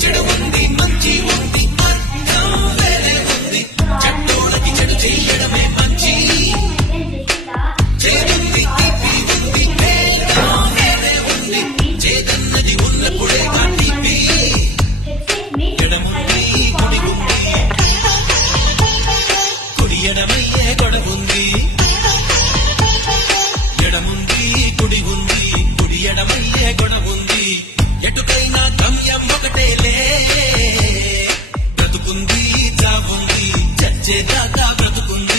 చెడు ఉంది మంచి ఉంది అర్థం వేరే ఉంది చెడ్డోళ్ళకి చెడు చెయ్యడమే మంచి చేదుంది తీపి ఉంది భేదం వేరే ఉంది చేదన్నది ఉన్నప్పుడే తీపి ఎడముంది కుడి ఉంది కుడి ఎడమయ్యే గొడవుంది ఎడముంది కుడి ఉంది కుడి ఎడమయ్యే గొడవుంది ఎటుకైనా గమ్యం ఒకటేలే బ్రతుకుంది చావుంది చచ్చేదాకా బ్రతుకుంది